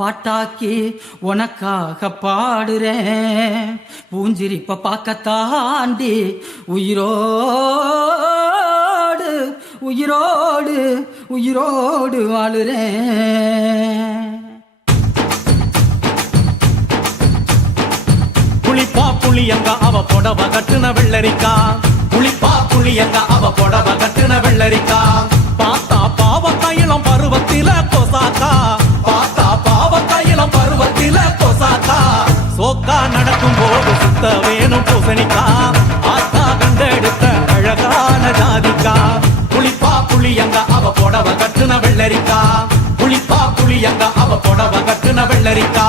பாட்டாக்கி உனக்காக பாடுறேன் பூஞ்சிரிப்ப பார்க்கத்தாண்டி உயிரோடு உயிரோடு உயிரோடு வாழுறேன். புளிப்பா புளியங்க அவ புடவ கட்டுன வெள்ளரிக்கா, புளிப்பா புளியங்க அவ புடவ கட்டுன வெள்ளரிக்கா. பார்த்தா பாவக்காயிலம் பருவத்தில கொசாக்கா, பார்த்தா பாவக்காயிலம் பருவத்தில கொசாக்கா. சோக்கா நடக்கும் போது சுத்த வேணும் பூசணிக்கா, ஆத்தா கண்டெடுத்த அழகான ஜாதிக்கா. புளிப்பா புளியங்க அவ புடவ கட்டுன வெள்ளரிக்கா, புளிப்பா புளியங்க அவ புடவ கட்டுன வெள்ளரிக்கா.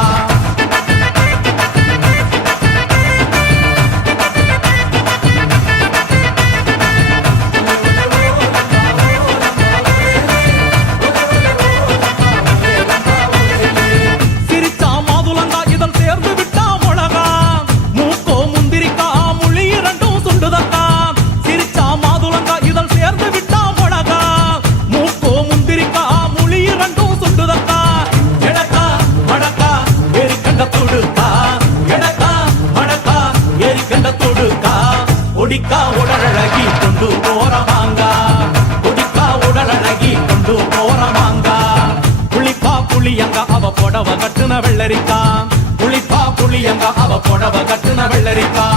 கொடிக்கா உடலழகி கொண்டு போறவாங்க, கொடிக்கா உடலழகி கொண்டு போறவாங்க. புளிப்பா புளியங்க அவ புடவ கட்டுன வெள்ளரிக்கா, புளிப்பா புளியங்க அவ புடவ கட்டுன வெள்ளரிக்கா.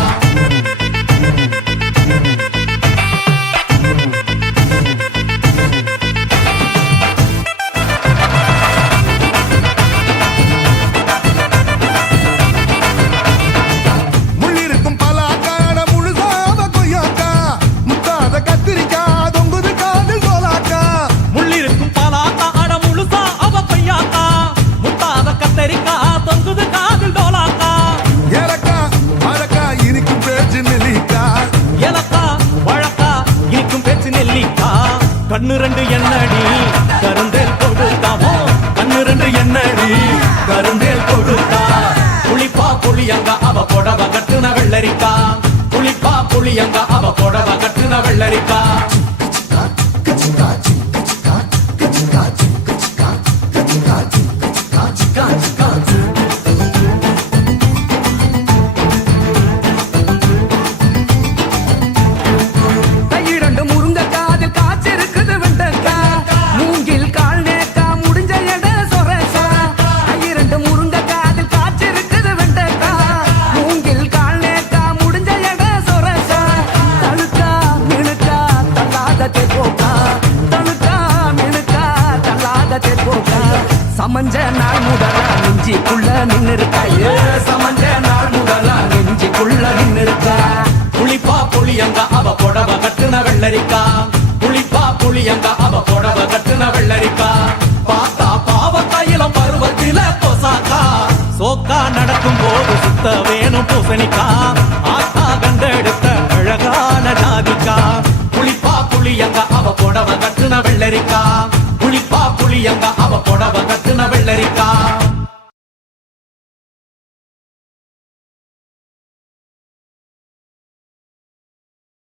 கண்ணு ரெண்டு எண்ணடி கருந்தேல் கொடுத்தாவோ, கண்ணு ரெண்டு எண்ணடி கருந்தேல் கொடுத்தா. புளிப்பா புளியங்க அவ புடவ கட்டுன வெள்ளரிக்கா, புளிப்பா புளியங்க அவ புடவ கட்டுன வெள்ளரிக்கா. சமஞ்ச நாள் முதலா நெஞ்சிக்குள்ள நின்னு இருக்கா, சமஞ்ச நாள் முதலா நெஞ்சிக்குள்ள நின்னு இருக்கா. புளிப்பா புளியங்க அவ புடவ கட்டுன வெள்ளரிக்கா, புளிப்பா புளியங்க அவ புடவ கட்டுன வெள்ளரிக்கா. பார்த்தா பாவக்காயிலம் பருவத்தில கொசாக்கா, சோக்கா நடக்கும் போது சுத்த வேணும் பூசணிக்கா, ஆத்தா கண்டெடுத்த அழகான ஜாதிக்கா. புளிப்பா புளியங்க அவ புடவ கட்டுன வெள்ளரிக்கா, புளிப்பா புளியங்க அவ புடவ